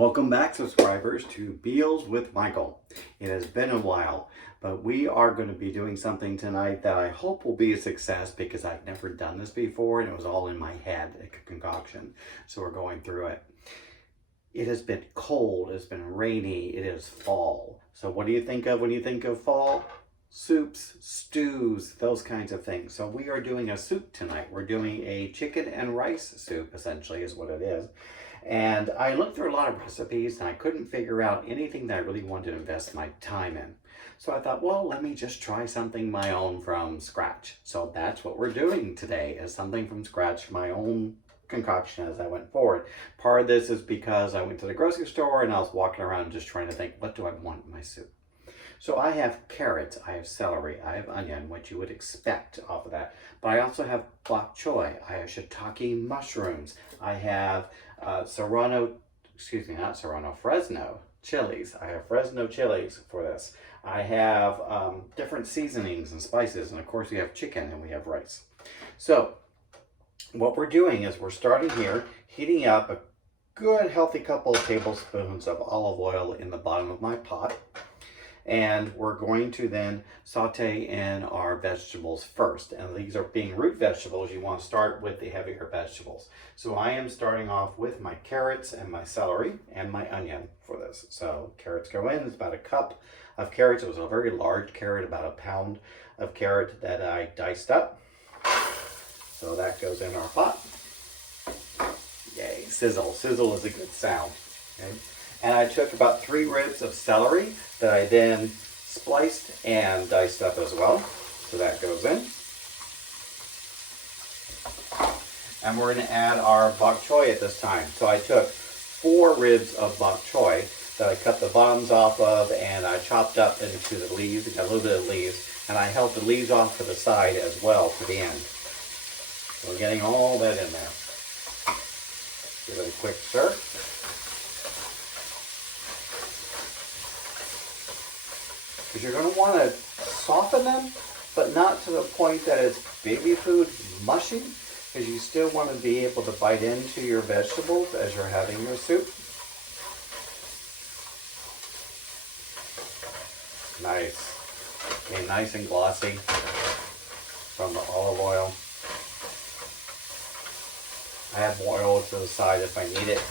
Welcome back, subscribers, to Meals with Michael. It has been a while, but we are going to be doing something tonight that I hope will be a success because I've never done this before and it was all in my head, a concoction. So we're going through it. It has been cold, it's been rainy, it is fall. So what do you think of when you think of fall? Soups, stews, those kinds of things. So we are doing a soup tonight. We're doing a chicken and rice soup, essentially, is what it is. And I looked through a lot of recipes and I couldn't figure out anything that I really wanted to invest my time in. So I thought, well, let me just try something my own from scratch. So that's what we're doing today, is something from scratch, my own concoction as I went forward. Part of this is because I went to the grocery store and I was walking around just trying to think, what do I want in my soup? So I have carrots, I have celery, I have onion, what you would expect off of that. But I also have bok choy, I have shiitake mushrooms, I have Fresno chilies. I have Fresno chilies for this. I have different seasonings and spices, and of course we have chicken and we have rice. So what we're doing is we're starting here, heating up a good healthy couple of tablespoons of olive oil in the bottom of my pot. And we're going to then saute in our vegetables first. And these are being root vegetables. You want to start with the heavier vegetables. So I am starting off with my carrots and my celery and my onion for this. So carrots go in. It's about a cup of carrots. It was a very large carrot, about a pound of carrot that I diced up. So that goes in our pot. Yay, sizzle. Sizzle is a good sound. Okay. And I took about 3 ribs of celery that I then spliced and diced up as well. So that goes in. And we're going to add our bok choy at this time. So I took 4 ribs of bok choy that I cut the bottoms off of and I chopped up into the leaves. I got a little bit of leaves. And I held the leaves off to the side as well to the end. So we're getting all that in there. Give it a quick stir. Because you're going to want to soften them, but not to the point that it's baby food mushy, because you still want to be able to bite into your vegetables as you're having your soup. Nice. Okay, nice and glossy from the olive oil. I have more oil to the side if I need it.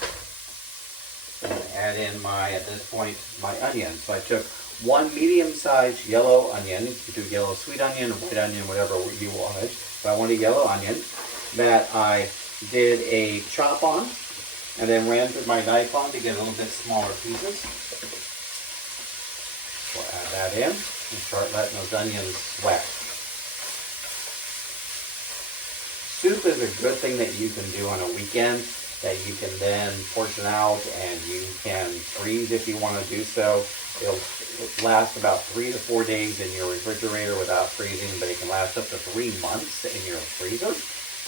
And add in at this point, my onion. So I took 1 medium-sized yellow onion. You could do yellow sweet onion, white onion, whatever you wanted. But I want a yellow onion that I did a chop on and then ran through my knife on to get a little bit smaller pieces. We'll add that in and start letting those onions sweat. Soup is a good thing that you can do on a weekend, that you can then portion out and you can freeze if you want to do so. It'll last about 3 to 4 days in your refrigerator without freezing, but it can last up to 3 months in your freezer,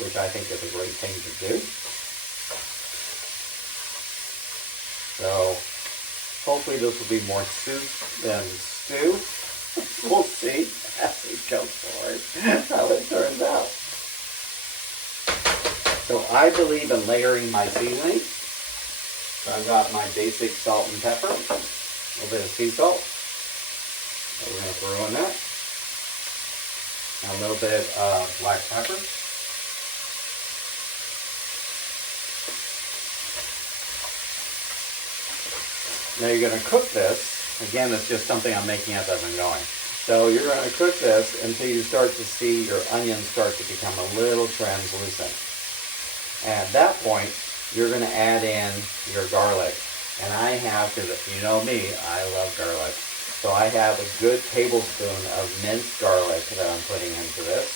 which I think is a great thing to do. So hopefully this will be more soup than stew. We'll see as we go forward how it turns out. So I believe in layering my seasoning. So I've got my basic salt and pepper, a little bit of sea salt that we're going to throw in that, and a little bit of black pepper. Now you're going to cook this. Again, it's just something I'm making up as I'm going. So you're going to cook this until you start to see your onions start to become a little translucent. And at that point, you're going to add in your garlic. And I have, because you know me, I love garlic. So I have a good tablespoon of minced garlic that I'm putting into this.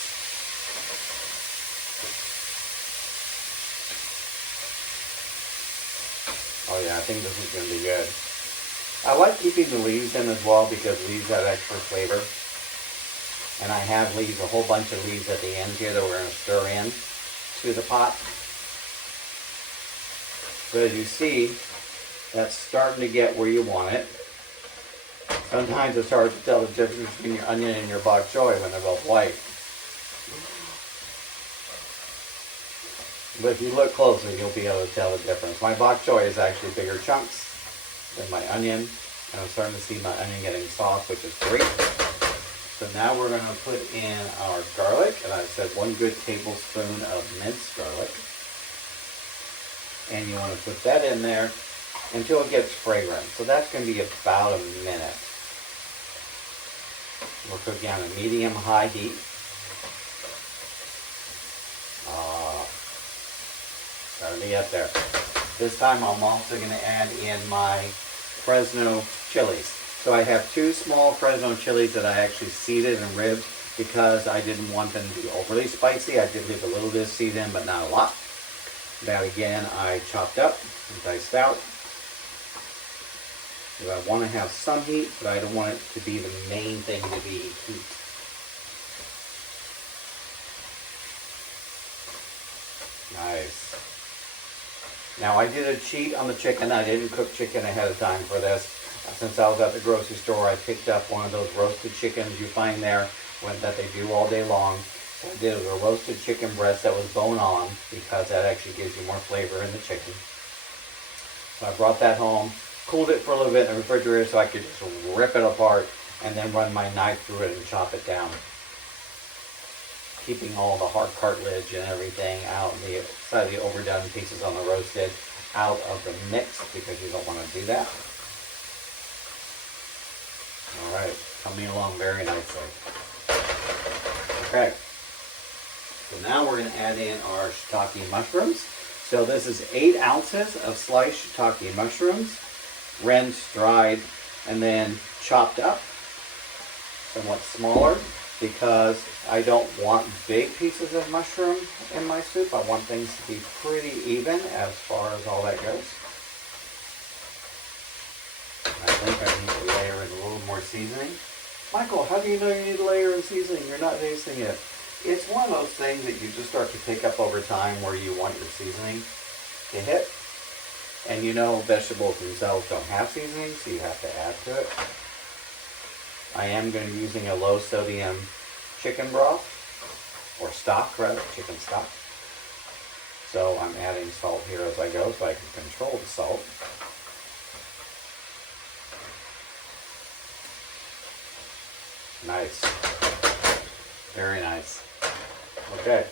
Oh yeah, I think this is going to be good. I like keeping the leaves in as well because leaves have extra flavor. And I have leaves, a whole bunch of leaves at the end here that we're going to stir in to the pot. So as you see, that's starting to get where you want it. Sometimes it's hard to tell the difference between your onion and your bok choy when they're both white. But if you look closely, you'll be able to tell the difference. My bok choy is actually bigger chunks. Then my onion, and I'm starting to see my onion getting soft, which is great. So now we're going to put in our garlic, and I said 1 good tablespoon of minced garlic. And you want to put that in there until it gets fragrant. So that's going to be about a minute. We're cooking on a medium-high heat. Starting to get there. This time I'm also going to add in my Fresno chilies. So I have 2 small Fresno chilies that I actually seeded and ribbed because I didn't want them to be overly spicy. I did leave a little bit of seed in, but not a lot. That again I chopped up and diced out. I want to have some heat, but I don't want it to be the main thing to be heat. Nice. Now I did a cheat on the chicken. I didn't cook chicken ahead of time for this. Since I was at the grocery store, I picked up one of those roasted chickens you find there that they do all day long. So I did a roasted chicken breast that was bone on because that actually gives you more flavor in the chicken. So I brought that home, cooled it for a little bit in the refrigerator so I could just rip it apart and then run my knife through it and chop it down. Keeping all the hard cartilage and everything out, the slightly overdone pieces on the roasted out of the mix because you don't want to do that. Alright, coming along very nicely. Okay, so now we're going to add in our shiitake mushrooms. So this is 8 ounces of sliced shiitake mushrooms, rinsed, dried, and then chopped up, somewhat smaller, because I don't want big pieces of mushroom in my soup. I want things to be pretty even as far as all that goes. I think I need to layer in a little more seasoning. Michael, how do you know you need to layer in seasoning? You're not tasting it. It's one of those things that you just start to pick up over time where you want your seasoning to hit. And you know vegetables themselves don't have seasoning, so you have to add to it. I am going to be using a low sodium chicken broth, or stock rather, chicken stock. So I'm adding salt here as I go so I can control the salt. Nice. Very nice. Okay.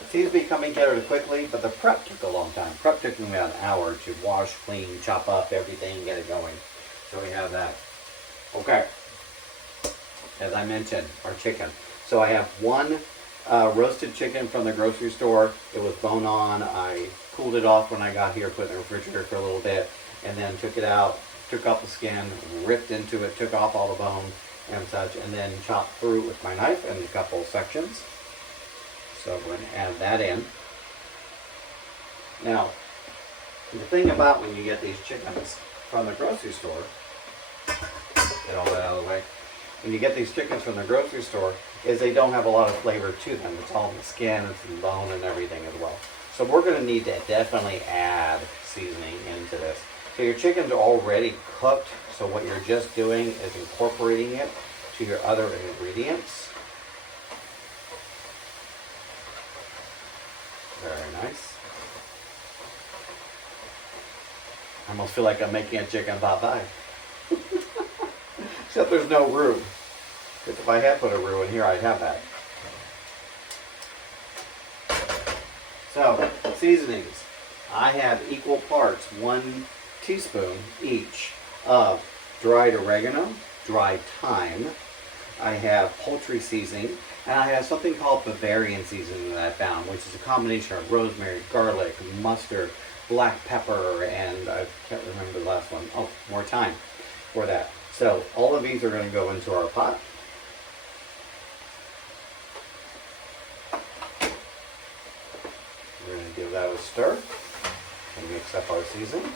It seems to be coming together quickly, but the prep took a long time. Prep took me about an hour to wash, clean, chop up everything, get it going. So we have that. Okay. As I mentioned, our chicken. So I have 1 roasted chicken from the grocery store. It was bone on. I cooled it off when I got here, put it in the refrigerator for a little bit, and then took it out, took off the skin, ripped into it, took off all the bone and such, and then chopped through it with my knife in a couple sections. So we're going to add that in. Now, the thing about when you get these chickens from the grocery store, get all that out of the way, when you get these chickens from the grocery store, is they don't have a lot of flavor to them. It's all the skin, it's the bone and everything as well. So we're going to need to definitely add seasoning into this. So your chicken's already cooked, so what you're just doing is incorporating it to your other ingredients. Very nice. I almost feel like I'm making a chicken pot pie. Except there's no roux. Because if I had put a roux in here, I'd have that. So, seasonings. I have equal parts, 1 teaspoon each of dried oregano, dried thyme. I have poultry seasoning, and I have something called Bavarian seasoning that I found, which is a combination of rosemary, garlic, mustard, black pepper, and I can't remember the last one. Oh, more thyme for that. So all of these are going to go into our pot. We're going to give that a stir and mix up our seasoning.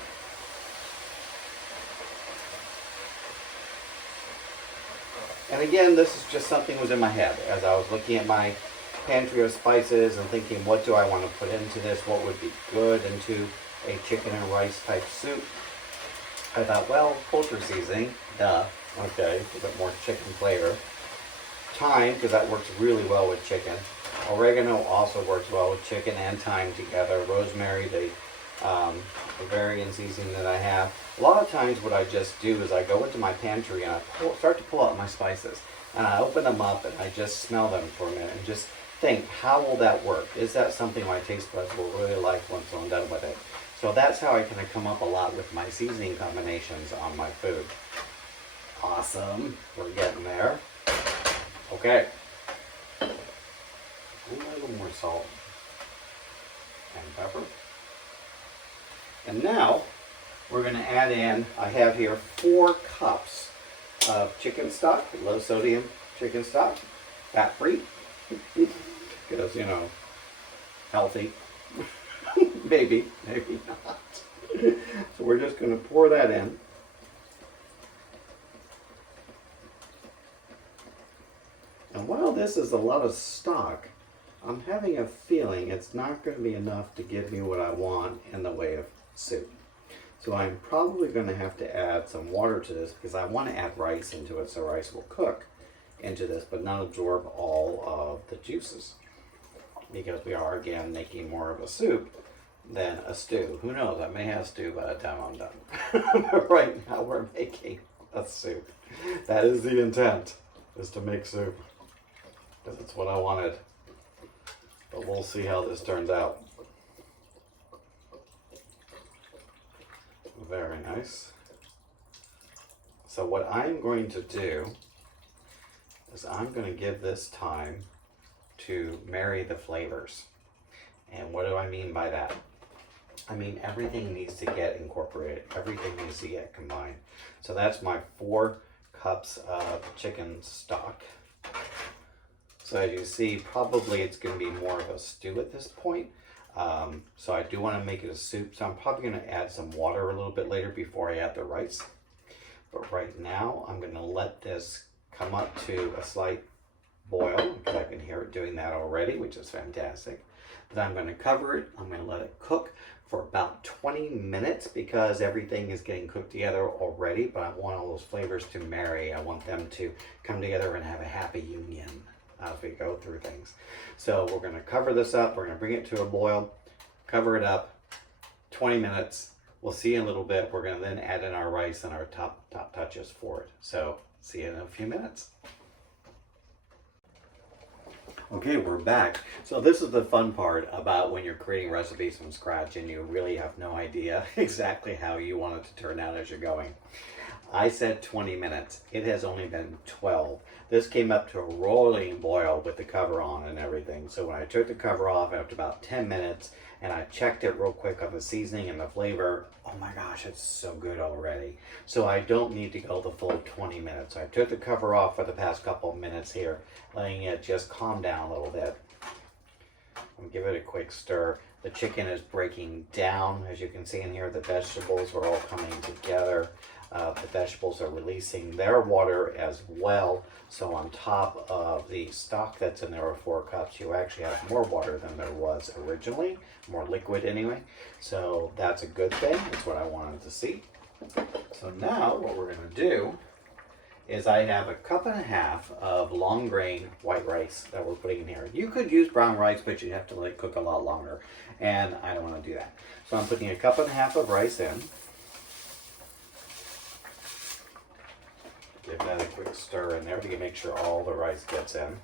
And again, this is just something that was in my head as I was looking at my pantry of spices and thinking, what do I want to put into this? What would be good into a chicken and rice type soup? I thought, well, poultry seasoning, duh, okay, a bit more chicken flavor. Thyme, because that works really well with chicken. Oregano also works well with chicken and thyme together. Rosemary, they the variant seasoning that I have. A lot of times what I just do is I go into my pantry and I start to pull out my spices. And I open them up and I just smell them for a minute and just think, how will that work? Is that something my taste buds will really like once I'm done with it? So that's how I kind of come up a lot with my seasoning combinations on my food. Awesome. We're getting there. Okay. A little more salt and pepper. And now we're going to add in, I have here 4 cups of chicken stock, low sodium chicken stock, fat free, because, you know, healthy. maybe not. So we're just going to pour that in. And while this is a lot of stock, I'm having a feeling it's not going to be enough to give me what I want in the way of soup. So I'm probably going to have to add some water to this because I want to add rice into it so rice will cook into this but not absorb all of the juices. Because we are again making more of a soup than a stew. Who knows, I may have stew by the time I'm done. But right now we're making a soup. That is the intent, is to make soup. Because it's what I wanted. But we'll see how this turns out. Very nice. So what I'm going to do is I'm going to give this time to marry the flavors. And what do I mean by that? I mean everything needs to get incorporated. Everything needs to get combined. So that's my 4 cups of chicken stock. So as you see, probably it's going to be more of a stew at this point. So I do want to make it a soup. So I'm probably going to add some water a little bit later before I add the rice. But right now, I'm going to let this come up to a slight boil, because I can hear it doing that already, which is fantastic. Then I'm going to cover it. I'm going to let it cook for about 20 minutes because everything is getting cooked together already, but I want all those flavors to marry. I want them to come together and have a happy union as we go through things. So we're going to cover this up. We're going to bring it to a boil, cover it up, 20 minutes. We'll see in a little bit. We're going to then add in our rice and our top touches for it. So see you in a few minutes. Okay, we're back. So this is the fun part about when you're creating recipes from scratch and you really have no idea exactly how you want it to turn out as you're going. I said 20 minutes. It has only been 12. This came up to a rolling boil with the cover on and everything. So when I took the cover off after about 10 minutes and I checked it real quick on the seasoning and the flavor, oh my gosh, it's so good already. So I don't need to go the full 20 minutes. I took the cover off for the past couple of minutes here, letting it just calm down a little bit. I'm give it a quick stir. The chicken is breaking down. As you can see in here, the vegetables are all coming together. The vegetables are releasing their water as well. So on top of the stock that's in there of 4 cups, you actually have more water than there was originally, more liquid anyway. So that's a good thing. That's what I wanted to see. So now what we're going to do is I have a cup and a half of long grain white rice that we're putting in here. You could use brown rice, but you'd have to let it cook a lot longer. And I don't want to do that. So I'm putting a cup and a half of rice in. Give that a quick stir in there to make sure all the rice gets in.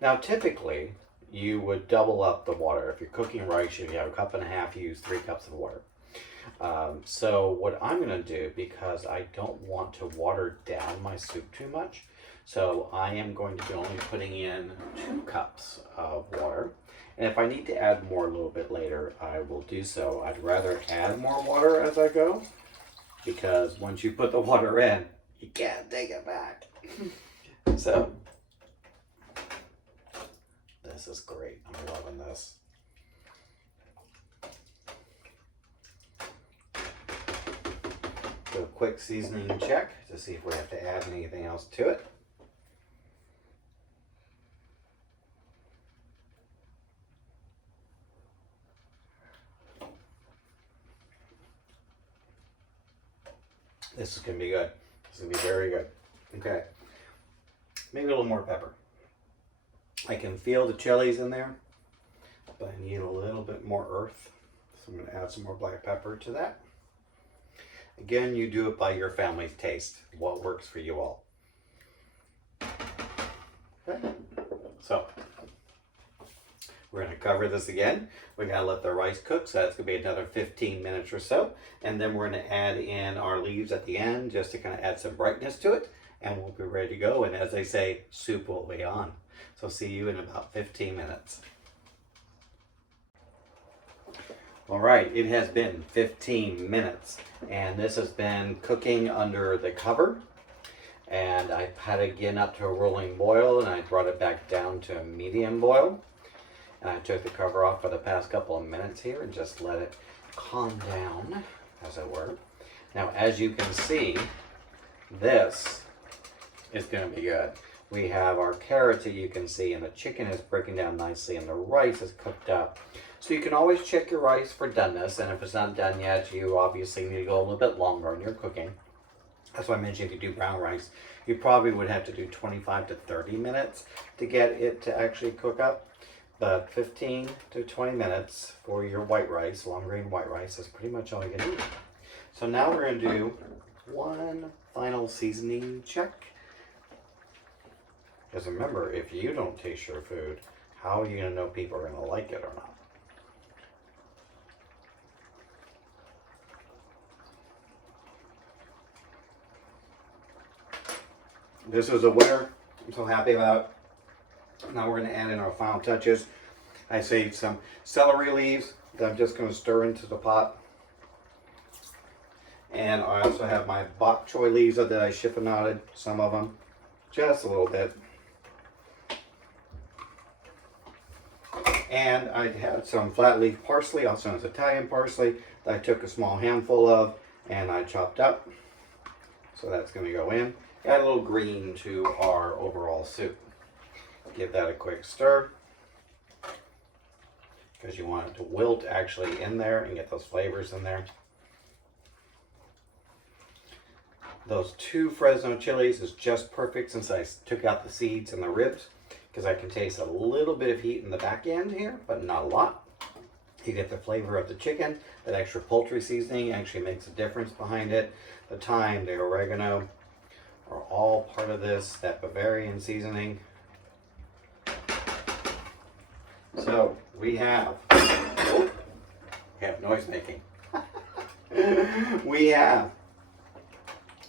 Now typically you would double up the water. If you're cooking rice, you have a cup and a half, you use 3 cups of water. So what I'm going to do, because I don't want to water down my soup too much, so I am going to be only putting in 2 cups of water. And if I need to add more a little bit later, I will do so. I'd rather add more water as I go, because once you put the water in, you can't take it back. So, this is great. I'm loving this. Do a quick seasoning check to see if we have to add anything else to it. This is going to be good. This is going to be very good. Okay. Maybe a little more pepper. I can feel the chilies in there. but I need a little bit more earth. So I'm going to add some more black pepper to that. Again, you do it by your family's taste, what works for you all. Okay. So we're going to cover this again. We got to let the rice cook, so that's going to be another 15 minutes or so. And then we're going to add in our leaves at the end just to kind of add some brightness to it. And we'll be ready to go. And as they say, soup will be on. So see you in about 15 minutes. All right, it has been 15 minutes. And this has been cooking under the cover. And I had it again up to a rolling boil, and I brought it back down to a medium boil. And I took the cover off for the past couple of minutes here and just let it calm down, as it were. Now, as you can see, this is going to be good. We have our carrots that you can see, and the chicken is breaking down nicely, and the rice is cooked up. So you can always check your rice for doneness, and if it's not done yet, you obviously need to go a little bit longer in your cooking. That's why I mentioned if you do brown rice, you probably would have to do 25 to 30 minutes to get it to actually cook up. But 15 to 20 minutes for your white rice, long grain white rice, is pretty much all you need. So now we're going to do one final seasoning check. Because remember, if you don't taste your food, how are you going to know people are going to like it or not? This was a winner. I'm so happy about it. Now we're going to add in our final touches. I saved some celery leaves that I'm just going to stir into the pot. And I also have my bok choy leaves that I chiffonaded, some of them, just a little bit. And I had some flat leaf parsley, also known as Italian parsley, that I took a small handful of and I chopped up. So that's going to go in. Add a little green to our overall soup. Give that a quick stir, because you want it to wilt actually in there and get those flavors in there. Those 2 Fresno chilies is just perfect since I took out the seeds and the ribs, because I can taste a little bit of heat in the back end here, but not a lot. You get the flavor of the chicken. That extra poultry seasoning actually makes a difference behind it. The thyme, the oregano are all part of this, that Bavarian seasoning. So we have noise making. We have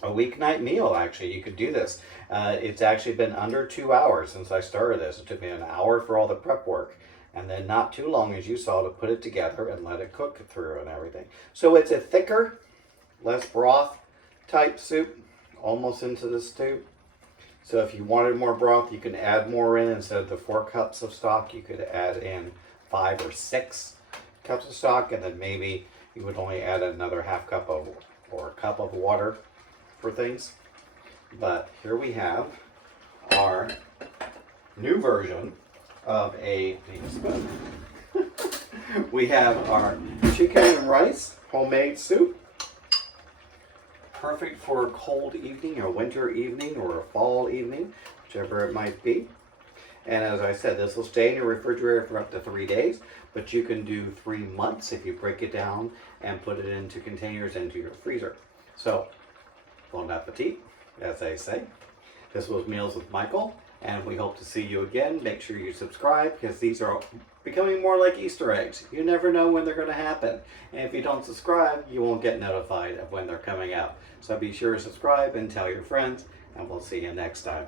a weeknight meal. Actually, you could do this. It's actually been under 2 hours since I started this. It took me an hour for all the prep work, and then not too long, as you saw, to put it together and let it cook through and everything. So it's a thicker, less broth type soup, almost into the stew. So if you wanted more broth, you can add more in. Instead of the 4 cups of stock, you could add in 5 or 6 cups of stock, and then maybe you would only add another half cup of or a cup of water for things. But here we have our new version of a spoon. We have our chicken and rice homemade soup. Perfect for a cold evening, or winter evening, or a fall evening, whichever it might be. And as I said, this will stay in your refrigerator for up to 3 days, but you can do 3 months if you break it down and put it into containers into your freezer. So, bon appetit, as they say. This was Meals with Michael, and we hope to see you again. Make sure you subscribe, because these are becoming more like Easter eggs. You never know when they're going to happen. And if you don't subscribe, you won't get notified of when they're coming out. So be sure to subscribe and tell your friends, and we'll see you next time.